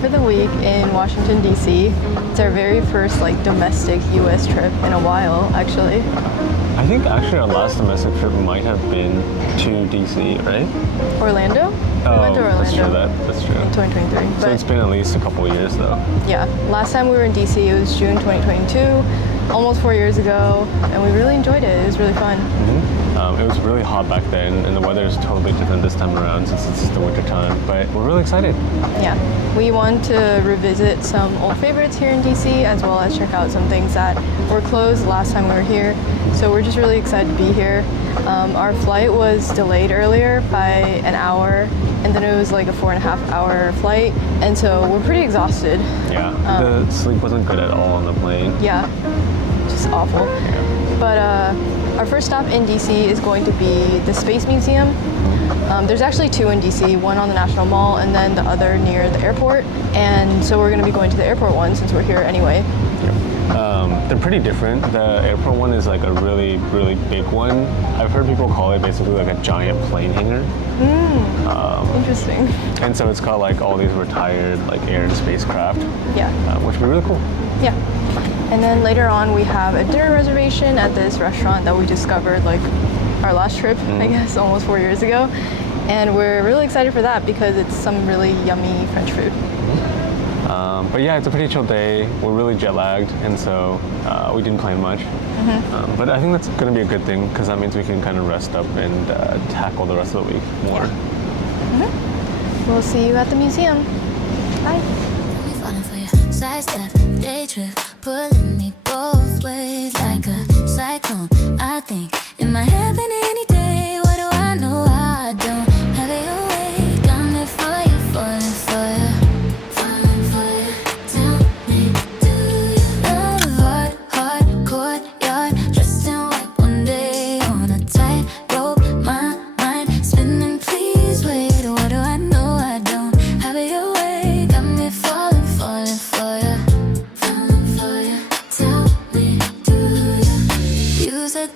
For the week in Washington, D.C. It's our very first domestic U.S. trip in a while, actually. I think actually our last domestic trip might have been to D.C., right? Orlando? Oh, we went to Orlando. That's true. In 2023. So it's been at least a couple of years though. Yeah. Last time we were in D.C. it was June 2022, almost 4 years ago, and we really enjoyed it. It was really fun. It was really hot back then, and the weather is totally different this time around since it's the winter time, but we're really excited. Yeah. We want to revisit some old favorites here in DC, as well as check out some things that were closed last time we were here. So we're just really excited to be here. Our flight was delayed earlier by an hour, and then it was like a 4.5-hour flight, and so we're pretty exhausted. Yeah, the sleep wasn't good at all on the plane. Yeah, just awful. Yeah. But our first stop in DC is going to be the Space Museum. There's actually two in DC, one on the National Mall and then the other near the airport. And so we're going to be going to the airport one since we're here anyway. They're pretty different. The airport one is like a really, really big one. I've heard people call it basically like a giant plane hangar. Interesting. And so it's got like all these retired air and spacecraft. Yeah. Which would be really cool. Yeah. And then later on we have a dinner reservation at this restaurant that we discovered our last trip, I guess, almost 4 years ago. And we're really excited for that because it's some really yummy French food. But yeah, it's a pretty chill day. We're really jet lagged, and so we didn't plan much. But I think that's going to be a good thing because that means we can kind of rest up and tackle the rest of the week more. We'll see you at the museum. Bye. Side step, day trip, pulling me both ways like a cyclone. I think it might happen any day. What do I know? I don't have it away. Coming for you, falling for you, falling for you. Tell me, do you love hard courtyard, dressed in white one day on a tight rope? My mind spinning. Please wait. What do I know? I don't have it away. Got me falling for you.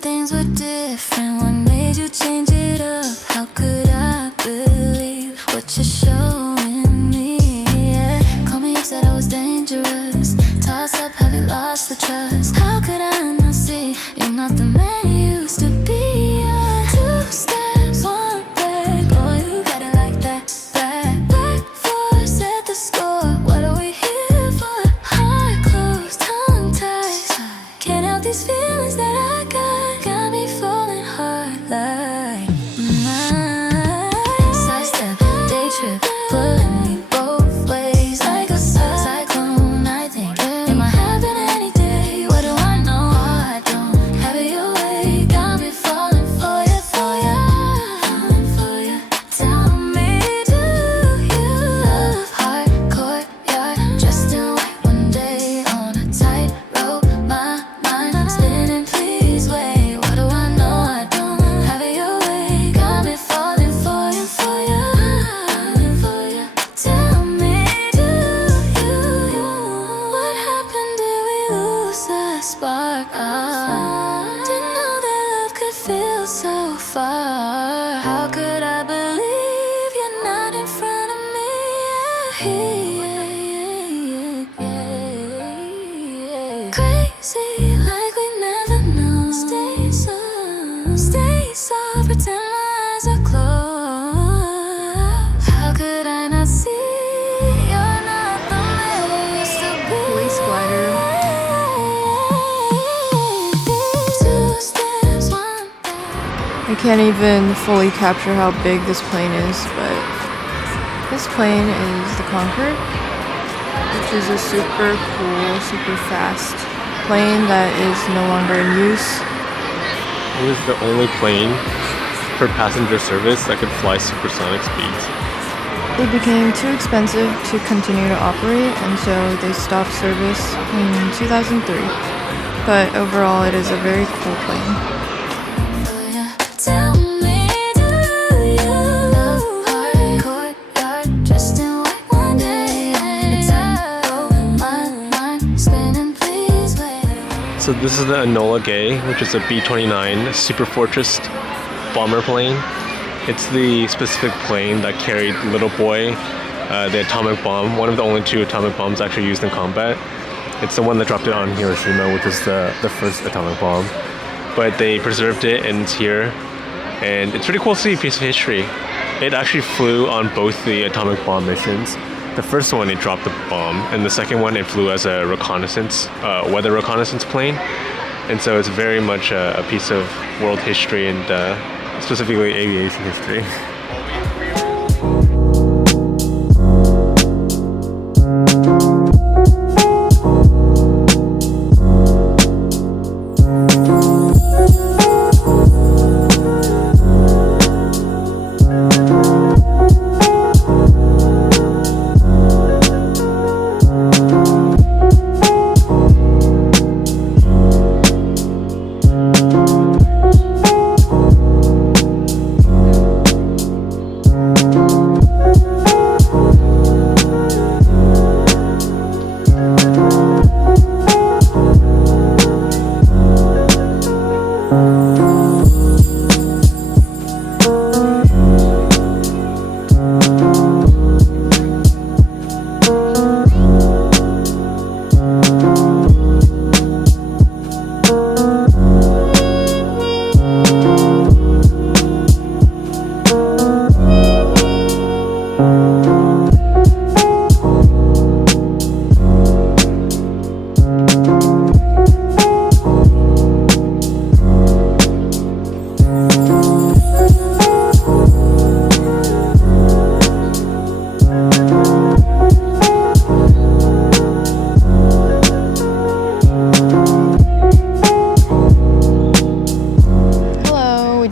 Things were different. What made you change it up? How could I believe what you're showing me? Yeah. Call me up, said I was dangerous. Toss up, have you lost the trust? How could I not see you're not the man you used to be? Yeah. 2 steps, 1 back. Oh, you got it like that. Back 4, set the score. What are we here for? Heart closed, tongue tied. Can't help these feelings that I got. Got me falling hard like mine. Sidestep, day trip, pulling me both ways like a cyclone. I think it might happen any day. What do I know? I don't have it your way. Got me falling for you, falling for you. Tell me, do you love hard courtyard, dressed in white one day on a tight rope? My mind spinning. Please wait. What do I know? I don't have it your way. Got me falling for you, falling for you. Tell me, do you? What happened? Did we lose the spark? Didn't know that love could feel so far. How could I believe you're not in front of me? Crazy, like we never know. Stay so, pretend my eyes are closed. How could I not see you're not the man you used to be? Waist glider. 2 steps, 1 back. I can't even fully capture how big this plane is, but this plane is the Concorde, which is a super cool, super fast plane that is no longer in use. It was the only plane for passenger service that could fly supersonic speeds. It became too expensive to continue to operate, and so they stopped service in 2003. But overall, it is a very cool plane. Tell me. This is the Enola Gay, which is a B-29 Super Fortress bomber plane. It's the specific plane that carried Little Boy, the atomic bomb, one of the only 2 atomic bombs actually used in combat. It's the one that dropped it on Hiroshima, which is the first atomic bomb. But they preserved it and it's here. And it's pretty cool to see a piece of history. It actually flew on both the atomic bomb missions. The first one, it dropped the bomb, and the second one, it flew as a reconnaissance, weather reconnaissance plane. And so it's very much a piece of world history and specifically aviation history.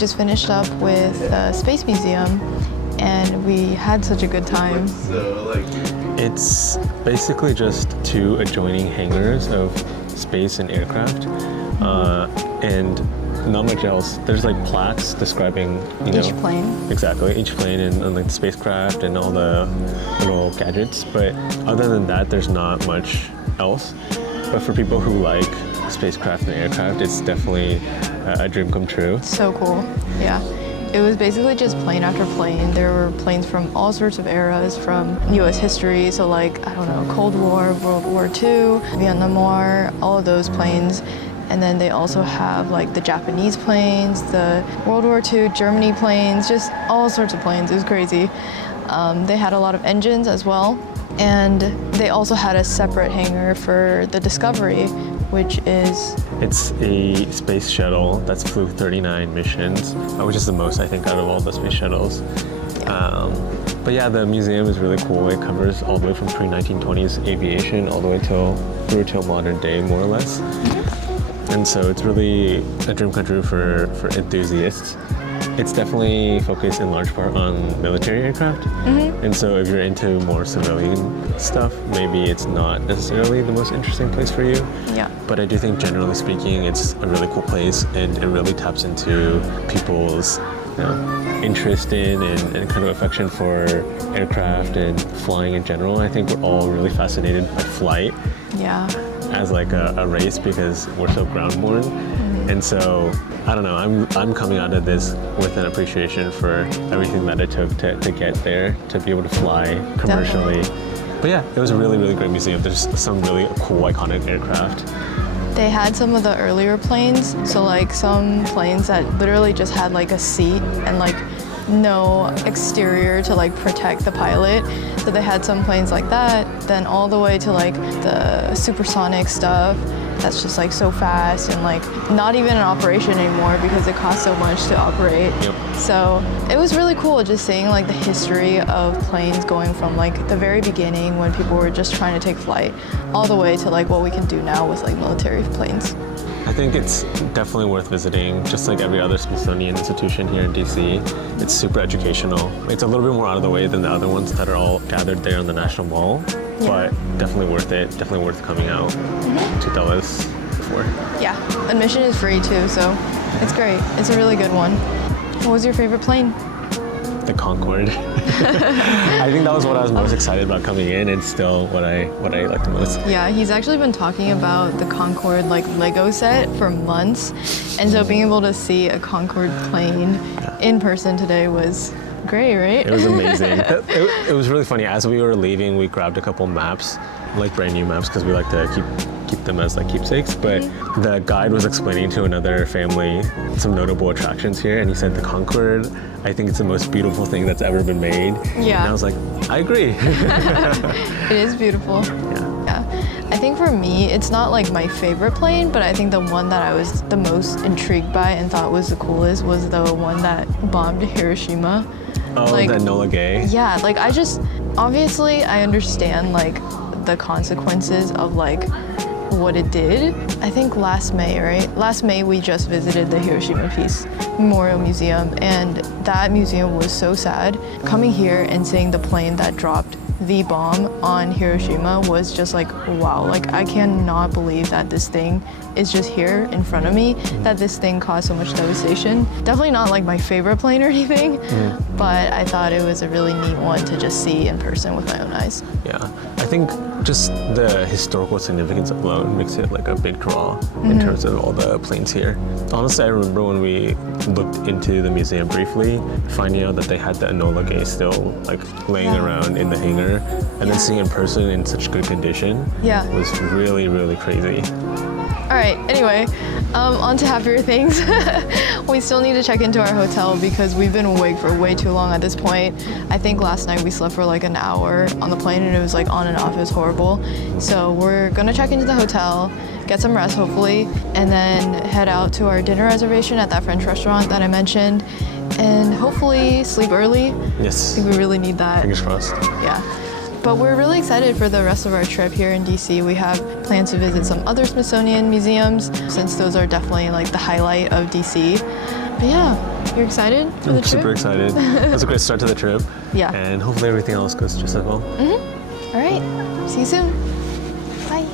just finished up with the Space Museum and we had such a good time. It's basically just two adjoining hangars of space and aircraft, and not much else. There's like plaques describing, Each plane. Exactly, each plane and like the spacecraft and all the little gadgets. But other than that, there's not much else. But for people who like spacecraft and aircraft, it's definitely a dream come true. So cool, yeah. It was basically just plane after plane. There were planes from all sorts of eras, from US history, so like, I don't know, Cold War, World War II, Vietnam War, all of those planes. And then they also have like the Japanese planes, the World War II Germany planes, just all sorts of planes. It was crazy. They had a lot of engines as well. And they also had a separate hangar for the Discovery, which is... It's a space shuttle that's flew 39 missions, which is the most, I think, out of all the space shuttles. But yeah, the museum is really cool. It covers all the way from pre-1920s aviation all the way through till modern day, more or less. And so it's really a dream come true for enthusiasts. It's definitely focused in large part on military aircraft. And so if you're into more civilian stuff, maybe it's not necessarily the most interesting place for you. Yeah. But I do think generally speaking, it's a really cool place and it really taps into people's interest in and kind of affection for aircraft and flying in general. I think we're all really fascinated by flight. Yeah. As like a race because we're so ground-born. And so, I don't know, I'm coming out of this with an appreciation for everything that it took to get there, to be able to fly commercially. Definitely. But yeah, it was a really, really great museum. There's some really cool, iconic aircraft. They had some of the earlier planes, so like some planes that literally just had like a seat and like no exterior to like protect the pilot. So they had some planes like that, then all the way to like the supersonic stuff that's just like so fast and like not even in operation anymore because it costs so much to operate. Yep. So it was really cool just seeing like the history of planes going from like the very beginning when people were just trying to take flight all the way to like what we can do now with like military planes. I think it's definitely worth visiting, just like every other Smithsonian institution here in DC. It's super educational. It's a little bit more out of the way than the other ones that are all gathered there on the National Mall, but definitely worth it, definitely worth coming out to Dallas for. Yeah, admission is free too, so it's great. It's a really good one. What was your favorite plane? the Concorde. I think that was what I was most excited about coming in, and still what I liked the most. Yeah, he's actually been talking about the Concorde like Lego set for months, and so being able to see a Concorde plane in person today was great, right? It was amazing. It was really funny. As we were leaving, we grabbed a couple maps, like brand new maps, because we like to keep them as like keepsakes. But the guide was explaining to another family some notable attractions here, and he said the Concorde, I think it's the most beautiful thing that's ever been made. Yeah. And I was like, I agree. It is beautiful. Yeah. I think for me, it's not like my favorite plane, but I think the one that I was the most intrigued by and thought was the coolest was the one that bombed Hiroshima. Oh, like, the Enola Gay? Yeah, like obviously I understand like the consequences of like what it did. I think last May, right? Last May we just visited the Hiroshima Peace Memorial Museum, and that museum was so sad. Coming here and seeing the plane that dropped the bomb on Hiroshima was just like, wow, like I cannot believe that this thing is just here in front of me, that this thing caused so much devastation. Definitely not like my favorite plane or anything, but I thought it was a really neat one to just see in person with my own eyes. Yeah, I think just the historical significance alone makes it like a big draw in terms of all the planes here. Honestly, I remember when we looked into the museum briefly, finding out that they had the Enola Gay still like laying around in the hangar, and then seeing in person in such good condition was really, really crazy. All right, anyway, on to happier things. We still need to check into our hotel because we've been awake for way too long at this point. I think last night we slept for like an hour on the plane, and it was like on and off, it was horrible. So we're gonna check into the hotel, get some rest hopefully, and then head out to our dinner reservation at that French restaurant that I mentioned, and hopefully sleep early. Yes. I think we really need that. Fingers crossed. Yeah. But we're really excited for the rest of our trip here in DC. We have plans to visit some other Smithsonian museums, since those are definitely like the highlight of DC. But yeah, you're excited for the trip? Super excited. It was a great start to the trip. Yeah. And hopefully everything else goes just as well. All right, see you soon. Bye.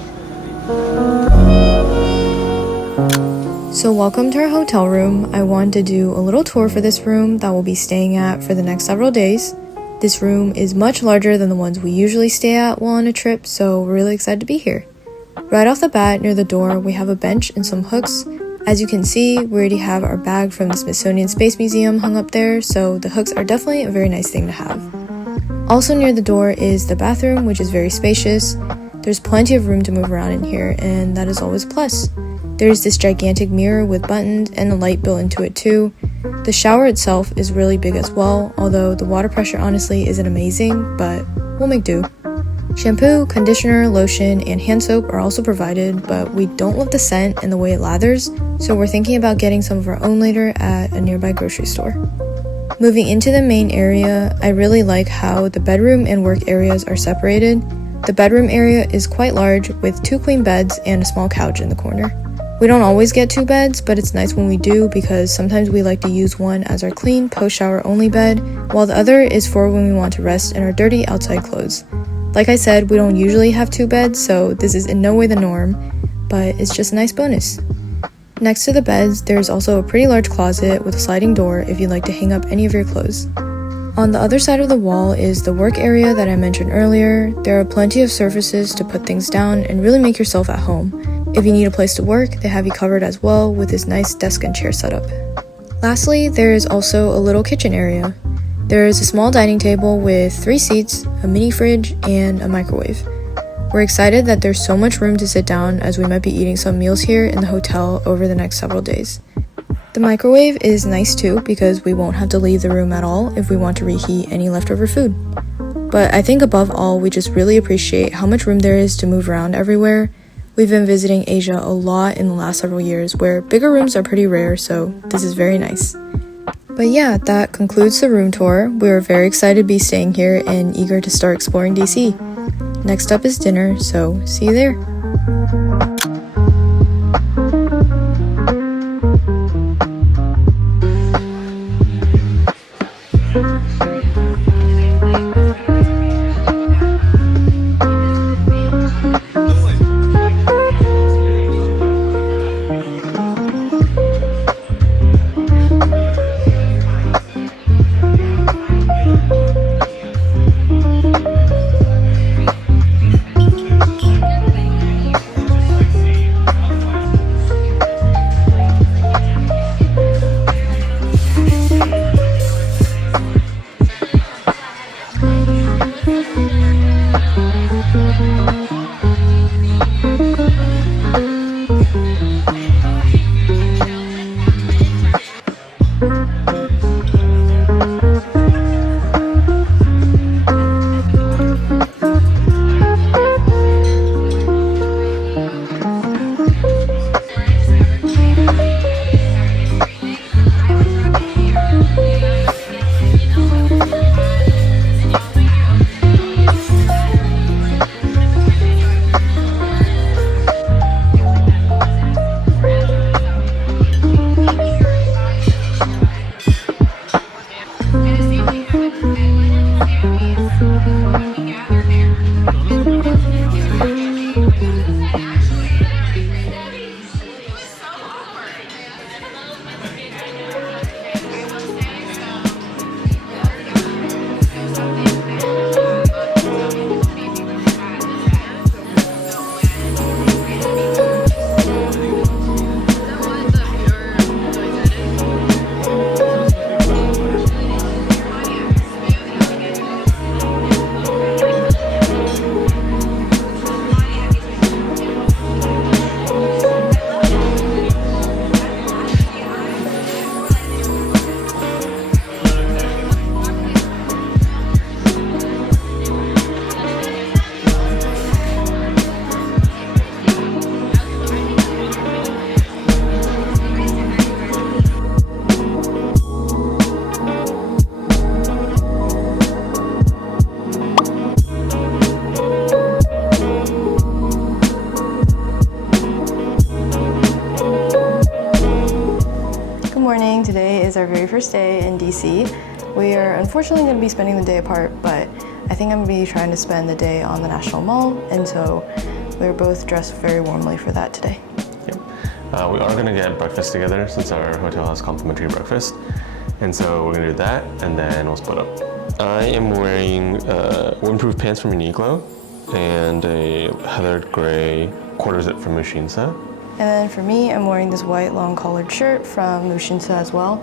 So welcome to our hotel room. I wanted to do a little tour for this room that we'll be staying at for the next several days. This room is much larger than the ones we usually stay at while on a trip, so we're really excited to be here. Right off the bat, near the door, we have a bench and some hooks. As you can see, we already have our bag from the Smithsonian Space Museum hung up there, so the hooks are definitely a very nice thing to have. Also near the door is the bathroom, which is very spacious. There's plenty of room to move around in here, and that is always a plus. There's this gigantic mirror with buttons and a light built into it too. The shower itself is really big as well, although the water pressure honestly isn't amazing, but we'll make do. Shampoo, conditioner, lotion, and hand soap are also provided, but we don't love the scent and the way it lathers, so we're thinking about getting some of our own later at a nearby grocery store. Moving into the main area, I really like how the bedroom and work areas are separated. The bedroom area is quite large with 2 queen beds and a small couch in the corner. We don't always get 2 beds, but it's nice when we do because sometimes we like to use one as our clean post-shower only bed, while the other is for when we want to rest in our dirty outside clothes. Like I said, we don't usually have 2 beds, so this is in no way the norm, but it's just a nice bonus. Next to the beds, there's also a pretty large closet with a sliding door if you'd like to hang up any of your clothes. On the other side of the wall is the work area that I mentioned earlier. There are plenty of surfaces to put things down and really make yourself at home. If you need a place to work, they have you covered as well with this nice desk and chair setup. Lastly, there is also a little kitchen area. There is a small dining table with 3 seats, a mini fridge, and a microwave. We're excited that there's so much room to sit down as we might be eating some meals here in the hotel over the next several days. The microwave is nice too because we won't have to leave the room at all if we want to reheat any leftover food. But I think above all, we just really appreciate how much room there is to move around everywhere. We've been visiting Asia a lot in the last several years where bigger rooms are pretty rare, so this is very nice. But yeah, that concludes the room tour. We're very excited to be staying here and eager to start exploring DC. Next up is dinner, so see you there. our very first day in DC. We are unfortunately going to be spending the day apart, but I think I'm going to be trying to spend the day on the National Mall, and so we're both dressed very warmly for that today. Yep. We are going to get breakfast together since our hotel has complimentary breakfast. And so we're going to do that, and then we'll split up. I am wearing windproof pants from Uniqlo and a heathered gray quarter zip from Mushinsa. And then for me, I'm wearing this white long collared shirt from Mushinsa as well.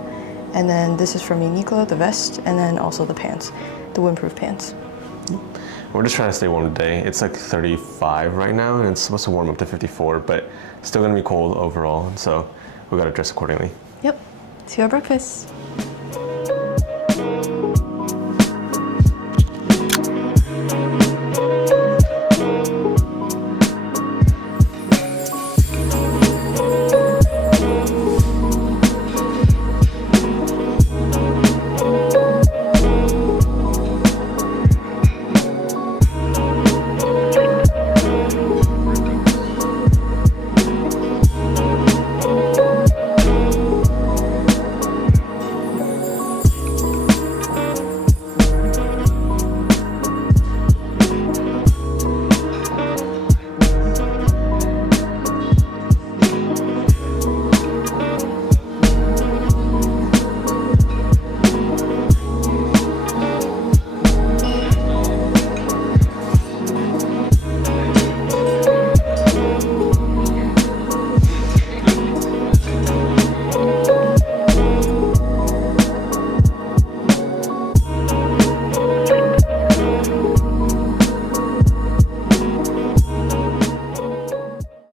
And then this is from Uniqlo, the vest, and then also the pants, the windproof pants. We're just trying to stay warm today. It's like 35 right now, and it's supposed to warm up to 54, but still gonna be cold overall, so we gotta dress accordingly. Yep. See you at breakfast.